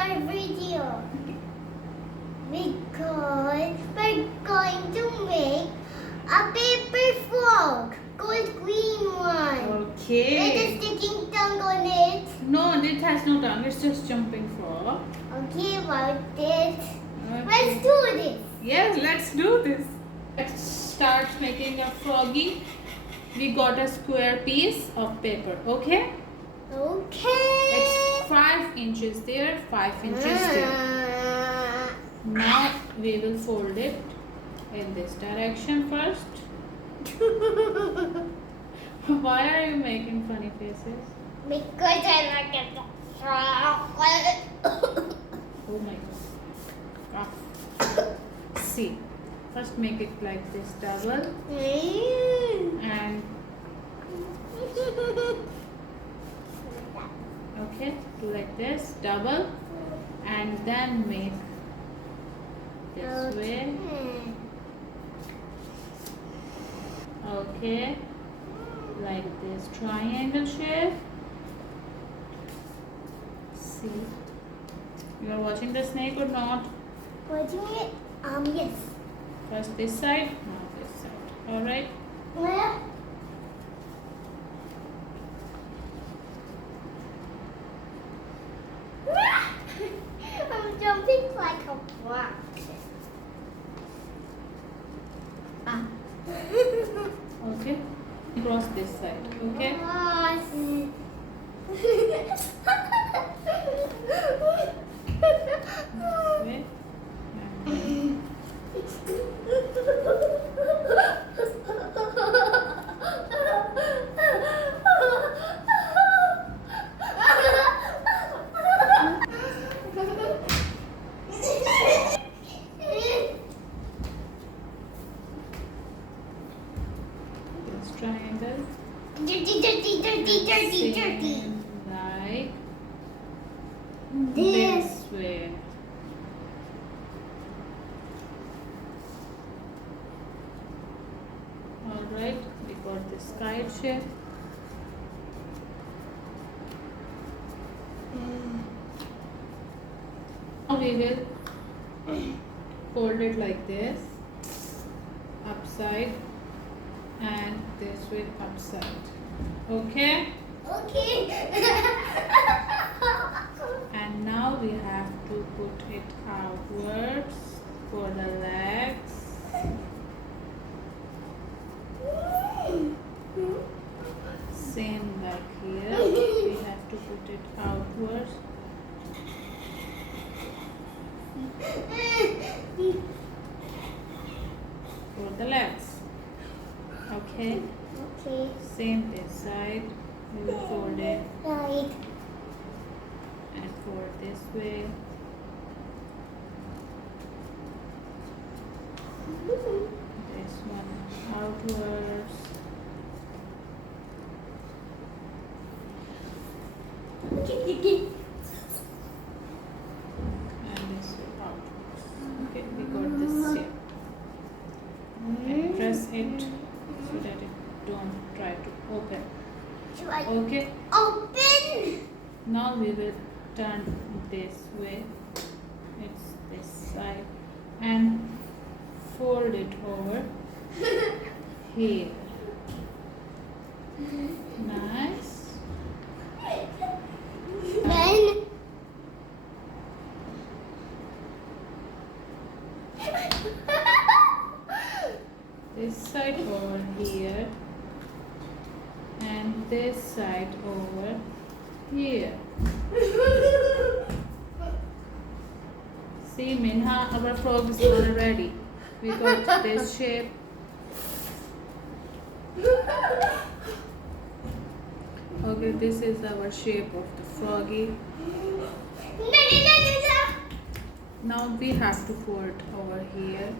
our video because we're going to make a paper frog called green one. Okay. With a sticking tongue on it. No, it has no tongue. It's just jumping frog. Okay, about this. Okay. Let's do this. Yes, let's do this. Let's start making a froggy. We got a square piece of paper. Okay? Okay. It's 5 inches there, 5 inches there. Now we will fold it in this direction first. Why are you making funny faces? Because I like it. Oh my god. Ah. See, first make it like this double and okay, do like this double and then make this way. Okay, like this triangle shape. See, you are watching the snake or not? Watching it? Yes. First this side, now this side. All right. Where? I'm jumping like a frog. Okay. Cross this side. Okay. This way. And this triangle. Dirty. Same like This. this way. Alright, we got this kite shape. Now we will fold it like this, upside and this way upside. Okay? Okay. And now we have to put it outwards for the legs. Same like here. We have to put it outwards. For the legs. Okay. Okay. Same this side. We will fold it Right. and fold this way. This one outwards. And this way outwards. Okay, we got this shape. And press it so that it don't try to open. Should I Okay. open? Now we will turn this way. It's this side and fold it over here. Nice. Then This side over here and this side over here. See, Minha, our frog is already. We got this shape. Okay, this is our shape of the froggy. Now we have to fold over here.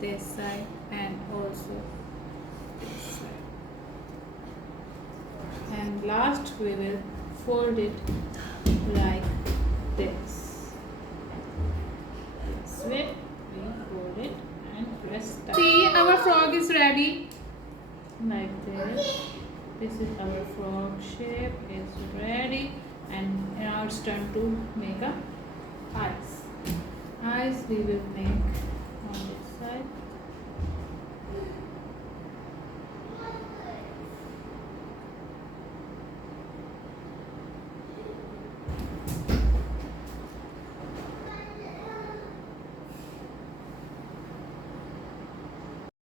This side and also this side. And last we will fold it like this. This way we fold it and press start. See, our frog is ready. Like this. This is our frog shape. It's ready. And now it's turn to make a eyes. Eyes we will make